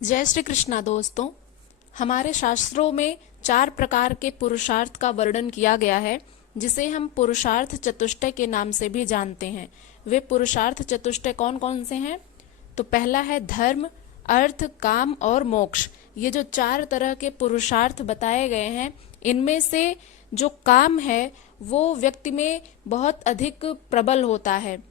जय श्री कृष्णा दोस्तों। हमारे शास्त्रों में 4 प्रकार के पुरुषार्थ का वर्णन किया गया है, जिसे हम पुरुषार्थ चतुष्टय के नाम से भी जानते हैं। वे पुरुषार्थ चतुष्टय कौन कौन से हैं? तो पहला है धर्म, अर्थ, काम और मोक्ष। ये जो 4 तरह के पुरुषार्थ बताए गए हैं, इनमें से जो काम है वो व्यक्ति में बहुत अधिक प्रबल होता है,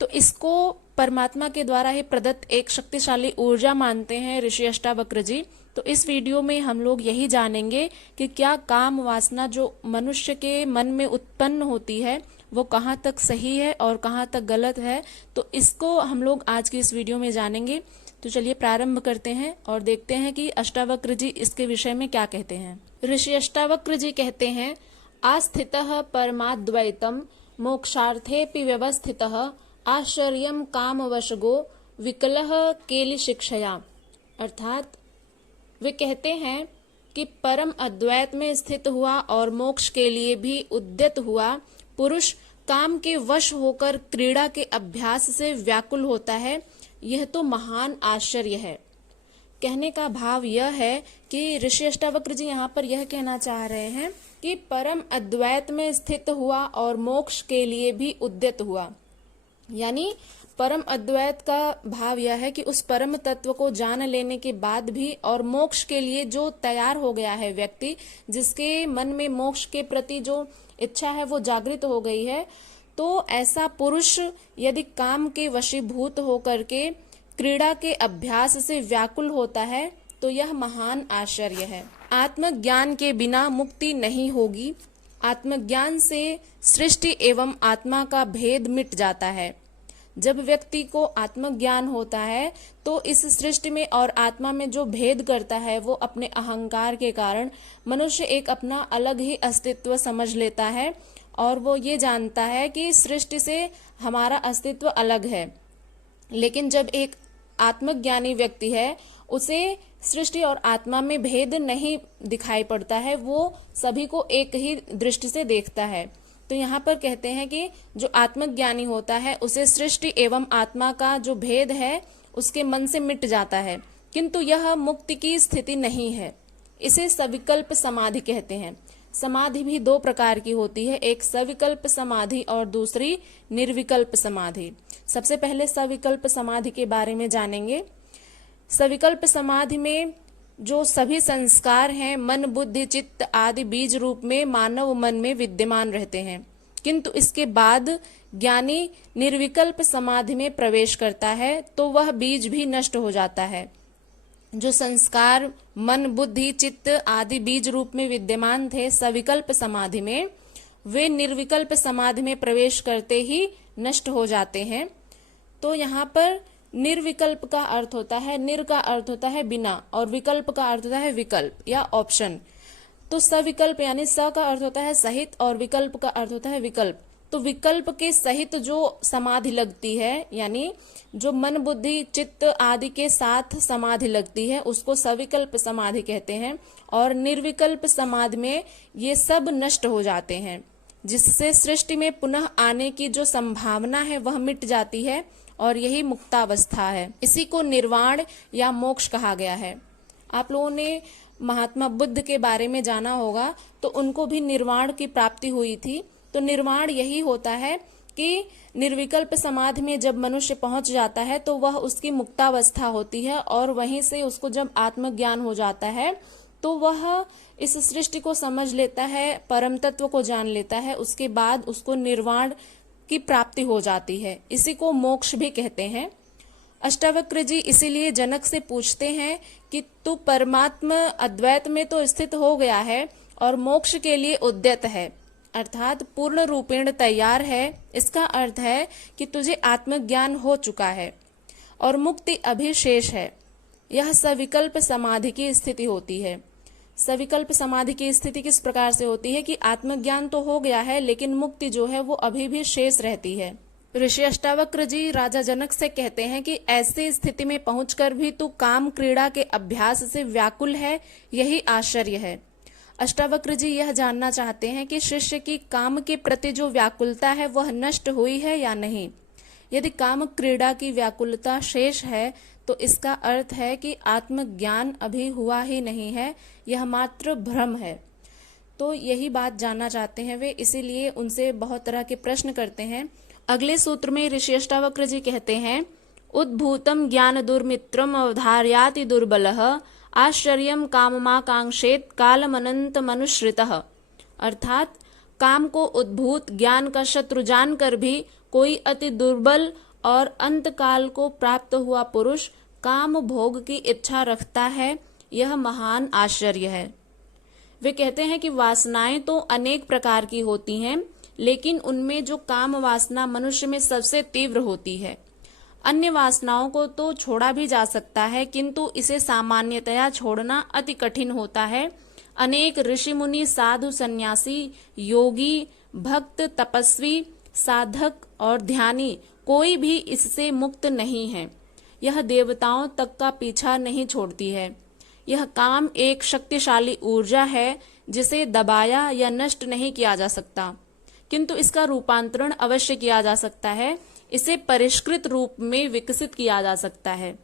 तो इसको परमात्मा के द्वारा ही प्रदत्त एक शक्तिशाली ऊर्जा मानते हैं ऋषि अष्टावक्र जी। तो इस वीडियो में हम लोग यही जानेंगे कि क्या काम वासना जो मनुष्य के मन में उत्पन्न होती है वो कहाँ तक सही है और कहाँ तक गलत है। तो इसको हम लोग आज की इस वीडियो में जानेंगे। तो चलिए प्रारंभ करते हैं और देखते हैं कि अष्टावक्र जी इसके विषय में क्या कहते हैं। ऋषि अष्टावक्र जी कहते हैं, आस्थितः परमाद्वैतम मोक्षार्थेऽपि व्यवस्थितः आश्चर्यम कामवशगो विकलः केलि शिक्षया। अर्थात वे कहते हैं कि परम अद्वैत में स्थित हुआ और मोक्ष के लिए भी उद्यत हुआ पुरुष काम के वश होकर क्रीड़ा के अभ्यास से व्याकुल होता है। यह तो महान आश्चर्य है। कहने का भाव यह है कि ऋषि अष्टावक्र जी यहाँ पर यह कहना चाह रहे हैं कि परम अद्वैत में स्थित हुआ और मोक्ष के लिए भी उद्यत हुआ। यानी परम अद्वैत का भाव यह है कि उस परम तत्व को जान लेने के बाद भी और मोक्ष के लिए जो तैयार हो गया है व्यक्ति, जिसके मन में मोक्ष के प्रति जो इच्छा है वो जागृत हो गई है, तो ऐसा पुरुष यदि काम के वशीभूत होकर के क्रीड़ा के अभ्यास से व्याकुल होता है तो यह महान आश्चर्य है। आत्मज्ञान के बिना मुक्ति नहीं होगी। आत्मज्ञान से सृष्टि एवं आत्मा का भेद मिट जाता है। जब व्यक्ति को आत्मज्ञान होता है तो इस सृष्टि में और आत्मा में जो भेद करता है वो अपने अहंकार के कारण मनुष्य एक अपना अलग ही अस्तित्व समझ लेता है और वो ये जानता है कि सृष्टि से हमारा अस्तित्व अलग है। लेकिन जब एक आत्मज्ञानी व्यक्ति है, उसे सृष्टि और आत्मा में भेद नहीं दिखाई पड़ता है, वो सभी को एक ही दृष्टि से देखता है। तो यहाँ पर कहते हैं कि जो आत्मज्ञानी होता है उसे सृष्टि एवं आत्मा का जो भेद है उसके मन से मिट जाता है, किंतु यह मुक्ति की स्थिति नहीं है। इसे सविकल्प समाधि कहते हैं। समाधि भी 2 प्रकार की होती है, एक सविकल्प समाधि और दूसरी निर्विकल्प समाधि। सबसे पहले सविकल्प समाधि के बारे में जानेंगे। सविकल्प समाधि में जो सभी संस्कार हैं मन बुद्धि चित्त आदि बीज रूप में मानव मन में विद्यमान रहते हैं, किंतु इसके बाद ज्ञानी निर्विकल्प समाधि में प्रवेश करता है तो वह बीज भी नष्ट हो जाता है। जो संस्कार मन बुद्धि चित्त आदि बीज रूप में विद्यमान थे सविकल्प समाधि में, वे निर्विकल्प समाधि में प्रवेश करते ही नष्ट हो जाते हैं। तो यहाँ पर निर्विकल्प का अर्थ होता है, निर का अर्थ होता है बिना और विकल्प का अर्थ होता है विकल्प या ऑप्शन। तो सविकल्प यानी स का अर्थ होता है सहित और विकल्प का अर्थ होता है विकल्प। तो विकल्प के सहित जो समाधि लगती है, यानी जो मन बुद्धि चित्त आदि के साथ समाधि लगती है, उसको सविकल्प समाधि कहते हैं। और निर्विकल्प समाधि में ये सब नष्ट हो जाते हैं, जिससे सृष्टि में पुनः आने की जो संभावना है वह मिट जाती है और यही मुक्तावस्था है। इसी को निर्वाण या मोक्ष कहा गया है। आप लोगों ने महात्मा बुद्ध के बारे में जाना होगा, तो उनको भी निर्वाण की प्राप्ति हुई थी। तो निर्वाण यही होता है कि निर्विकल्प समाधि में जब मनुष्य पहुंच जाता है तो वह उसकी मुक्तावस्था होती है और वहीं से उसको जब आत्मज्ञान हो जाता है तो वह इस सृष्टि को समझ लेता है, परम तत्व को जान लेता है। उसके बाद उसको निर्वाण की प्राप्ति हो जाती है। इसी को मोक्ष भी कहते हैं। अष्टावक्र जी इसीलिए जनक से पूछते हैं कि तू परमात्मा अद्वैत में तो स्थित हो गया है और मोक्ष के लिए उद्यत है, अर्थात पूर्ण रूपेण तैयार है। इसका अर्थ है कि तुझे आत्मज्ञान हो चुका है और मुक्ति अभी शेष है। यह सविकल्प समाधि की स्थिति होती है। सविकल्प समाधि की स्थिति किस प्रकार से होती है कि आत्मज्ञान तो हो गया है लेकिन मुक्ति जो है वो अभी भी शेष रहती है। ऋषि अष्टावक्र जी राजा जनक से कहते हैं कि ऐसी स्थिति में पहुंचकर भी तू काम क्रीड़ा के अभ्यास से व्याकुल है, यही आश्चर्य है। अष्टावक्र जी यह जानना चाहते हैं कि शिष्य की काम के प्रति जो व्याकुलता है वह नष्ट हुई है या नहीं। यदि काम क्रीड़ा की व्याकुलता शेष है तो इसका अर्थ है कि आत्मज्ञान अभी हुआ ही नहीं है, यह मात्र भ्रम है। तो यही बात जानना चाहते हैं वे, इसीलिए उनसे बहुत तरह के प्रश्न करते हैं। अगले सूत्र में ऋषि अष्टावक्र जी कहते हैं, उद्भूतम ज्ञान दुर्मित्रम अवधार्याति दुर्बलः आश्चर्यम काममाकांक्षेत कालमनंत मनुश्रितः। अर्थात काम को उद्भूत ज्ञान का शत्रु जानकर भी कोई अति दुर्बल और अंतकाल को प्राप्त हुआ पुरुष काम भोग की इच्छा रखता है, यह महान आश्चर्य है। वे कहते हैं कि वासनाएं तो अनेक प्रकार की होती हैं, लेकिन उनमें जो काम वासना मनुष्य में सबसे तीव्र होती है। अन्य वासनाओं को तो छोड़ा भी जा सकता है, किंतु इसे सामान्यतया छोड़ना अति कठिन होता है। अनेक ऋषि मुनि, साधु, सन्यासी, योगी, भक्त, तपस्वी, साधक और ध्यानी कोई भी इससे मुक्त नहीं है। यह देवताओं तक का पीछा नहीं छोड़ती है। यह काम एक शक्तिशाली ऊर्जा है जिसे दबाया या नष्ट नहीं किया जा सकता, किंतु इसका रूपांतरण अवश्य किया जा सकता है। इसे परिष्कृत रूप में विकसित किया जा सकता है।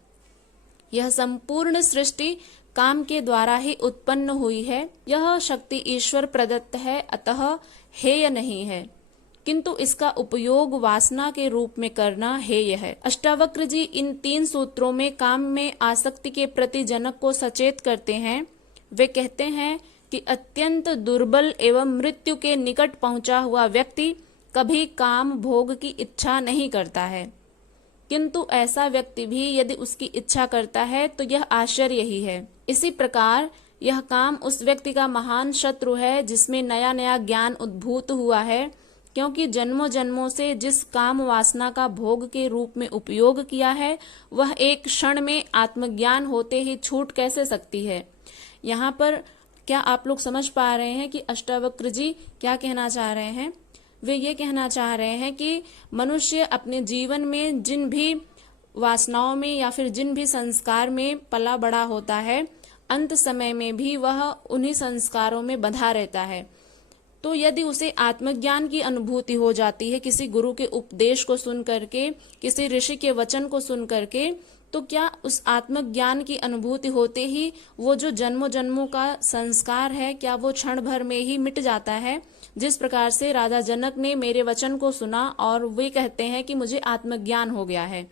यह संपूर्ण सृष्टि काम के द्वारा ही उत्पन्न हुई है। यह शक्ति ईश्वर प्रदत्त है, अतः हेय नहीं है, किंतु इसका उपयोग वासना के रूप में करना हेय है। अष्टावक्र जी इन 3 सूत्रों में काम में आसक्ति के प्रति जनक को सचेत करते हैं। वे कहते हैं कि अत्यंत दुर्बल एवं मृत्यु के निकट पहुंचा हुआ व्यक्ति कभी काम भोग की इच्छा नहीं करता है, किंतु ऐसा व्यक्ति भी यदि उसकी इच्छा करता है तो यह आश्चर्य ही है। इसी प्रकार यह काम उस व्यक्ति का महान शत्रु है जिसमें नया नया ज्ञान उद्भूत हुआ है, क्योंकि जन्मों जन्मों से जिस काम वासना का भोग के रूप में उपयोग किया है, वह एक क्षण में आत्मज्ञान होते ही छूट कैसे सकती है। यहाँ पर क्या आप लोग समझ पा रहे हैं कि अष्टावक्र जी क्या कहना चाह रहे हैं? वे ये कहना चाह रहे हैं कि मनुष्य अपने जीवन में जिन भी वासनाओं में या फिर जिन भी संस्कार में पला बड़ा होता है, अंत समय में भी वह उन्हीं संस्कारों में बंधा रहता है। तो यदि उसे आत्मज्ञान की अनुभूति हो जाती है किसी गुरु के उपदेश को सुन करके, किसी ऋषि के वचन को सुन करके, तो क्या उस आत्मज्ञान की अनुभूति होते ही वो जो जन्मों जन्मों का संस्कार है, क्या वो क्षण भर में ही मिट जाता है? जिस प्रकार से राजा जनक ने मेरे वचन को सुना और वे कहते हैं कि मुझे आत्मज्ञान हो गया है,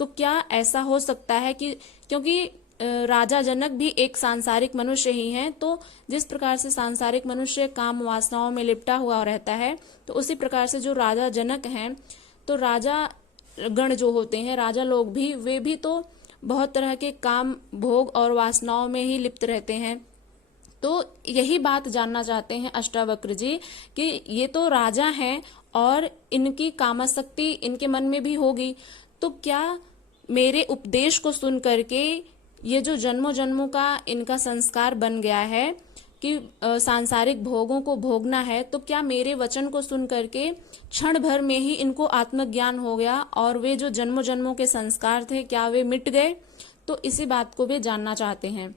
तो क्या ऐसा हो सकता है कि क्योंकि राजा जनक भी एक सांसारिक मनुष्य ही हैं, तो जिस प्रकार से सांसारिक मनुष्य काम वासनाओं में लिपटा हुआ रहता है, तो उसी प्रकार से जो राजा जनक हैं, तो राजा गण जो होते हैं, राजा लोग भी, वे भी तो बहुत तरह के काम भोग और वासनाओं में ही लिप्त रहते हैं। तो यही बात जानना चाहते हैं अष्टावक्र जी कि ये तो राजा हैं और इनकी कामासक्ति इनके मन में भी होगी, तो क्या मेरे उपदेश को सुन करके ये जो जन्मों जन्मों का इनका संस्कार बन गया है कि सांसारिक भोगों को भोगना है, तो क्या मेरे वचन को सुन करके क्षण भर में ही इनको आत्मज्ञान हो गया और वे जो जन्मों जन्मों के संस्कार थे क्या वे मिट गए? तो इसी बात को वे जानना चाहते हैं।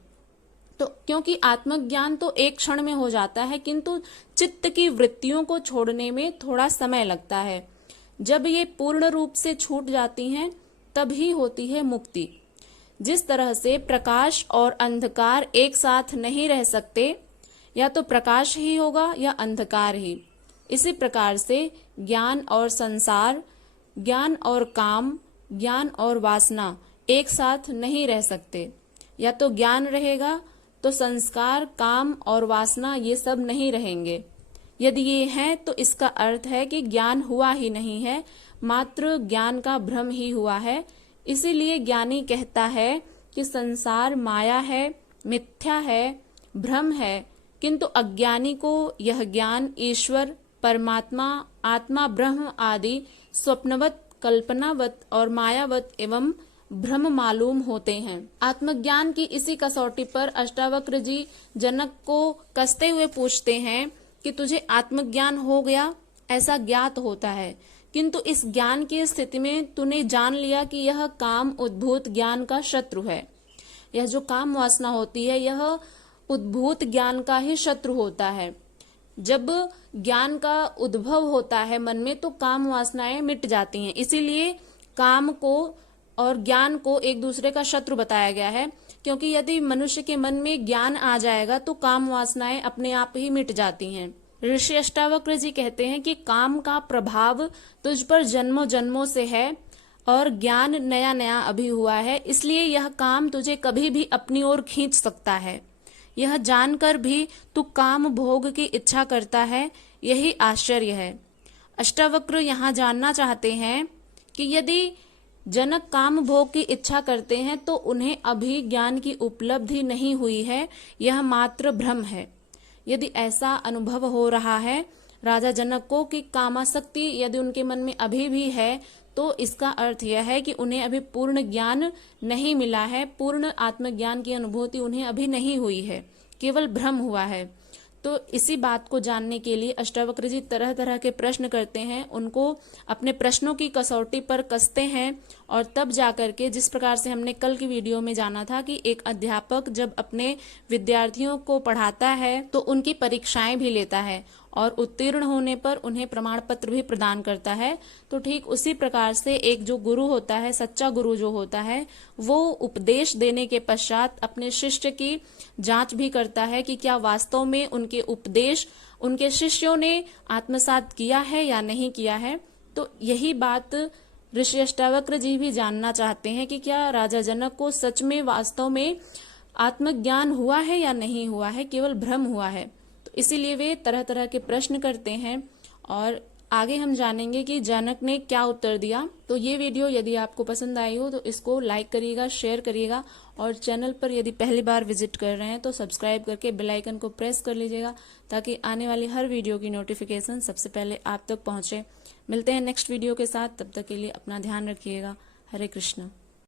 तो क्योंकि आत्मज्ञान तो एक क्षण में हो जाता है, किंतु चित्त की वृत्तियों को छोड़ने में थोड़ा समय लगता है। जब ये पूर्ण रूप से छूट जाती हैं तभी होती है मुक्ति। जिस तरह से प्रकाश और अंधकार एक साथ नहीं रह सकते, या तो प्रकाश ही होगा या अंधकार ही, इसी प्रकार से ज्ञान और संसार, ज्ञान और काम, ज्ञान और वासना एक साथ नहीं रह सकते। या तो ज्ञान रहेगा तो संस्कार, काम और वासना ये सब नहीं रहेंगे। यदि ये हैं तो इसका अर्थ है कि ज्ञान हुआ ही नहीं है, मात्र ज्ञान का भ्रम ही हुआ है। इसीलिए ज्ञानी कहता है कि संसार माया है, मिथ्या है, भ्रम है, किंतु अज्ञानी को यह ज्ञान ईश्वर, परमात्मा, आत्मा, ब्रह्म आदि स्वप्नवत, कल्पनावत और मायावत एवं भ्रम मालूम होते हैं। आत्मज्ञान की इसी कसौटी पर अष्टावक्र जी जनक को कसते हुए पूछते हैं कि तुझे आत्मज्ञान हो गया, ऐसा ज्ञात होता है, किंतु इस ज्ञान की स्थिति में तूने जान लिया कि यह काम उद्भूत ज्ञान का शत्रु है। यह जो काम वासना होती है, यह उद्भूत ज्ञान का ही शत्रु होता है। जब ज्ञान का उद्भव होता है मन में, तो काम वासनाएं मिट जाती हैं। इसीलिए काम को और ज्ञान को एक दूसरे का शत्रु बताया गया है, क्योंकि यदि मनुष्य के मन में ज्ञान आ जाएगा तो काम वासनाएं अपने आप ही मिट जाती हैं। ऋषि अष्टावक्र जी कहते हैं कि काम का प्रभाव तुझ पर जन्मों जन्मों से है और ज्ञान नया नया अभी हुआ है, इसलिए यह काम तुझे कभी भी अपनी ओर खींच सकता है। यह जानकर भी तू काम भोग की इच्छा करता है, यही आश्चर्य है। अष्टावक्र यहाँ जानना चाहते हैं कि यदि जनक काम भोग की इच्छा करते हैं तो उन्हें अभी ज्ञान की उपलब्धि नहीं हुई है, यह मात्र भ्रम है। यदि ऐसा अनुभव हो रहा है राजा जनक को कि कामासक्ति यदि उनके मन में अभी भी है, तो इसका अर्थ यह है कि उन्हें अभी पूर्ण ज्ञान नहीं मिला है, पूर्ण आत्मज्ञान की अनुभूति उन्हें अभी नहीं हुई है, केवल भ्रम हुआ है। तो इसी बात को जानने के लिए अष्टावक्र जी तरह तरह के प्रश्न करते हैं, उनको अपने प्रश्नों की कसौटी पर कसते हैं, और तब जाकर के, जिस प्रकार से हमने कल की वीडियो में जाना था कि एक अध्यापक जब अपने विद्यार्थियों को पढ़ाता है तो उनकी परीक्षाएं भी लेता है और उत्तीर्ण होने पर उन्हें प्रमाण पत्र भी प्रदान करता है, तो ठीक उसी प्रकार से एक जो गुरु होता है, सच्चा गुरु जो होता है, वो उपदेश देने के पश्चात अपने शिष्य की जांच भी करता है कि क्या वास्तव में उनके उपदेश उनके शिष्यों ने आत्मसात किया है या नहीं किया है। तो यही बात ऋषि अष्टावक्र जी भी जानना चाहते हैं कि क्या राजा जनक को सच में वास्तव में आत्मज्ञान हुआ है या नहीं हुआ है, केवल भ्रम हुआ है। तो इसीलिए वे तरह तरह के प्रश्न करते हैं, और आगे हम जानेंगे कि जनक ने क्या उत्तर दिया। तो ये वीडियो यदि आपको पसंद आई हो तो इसको लाइक करिएगा, शेयर करिएगा, और चैनल पर यदि पहली बार विजिट कर रहे हैं तो सब्सक्राइब करके बेल आइकन को प्रेस कर लीजिएगा, ताकि आने वाली हर वीडियो की नोटिफिकेशन सबसे पहले आप तक पहुंचे। मिलते हैं नेक्स्ट वीडियो के साथ, तब तक के लिए अपना ध्यान रखिएगा। हरे कृष्ण।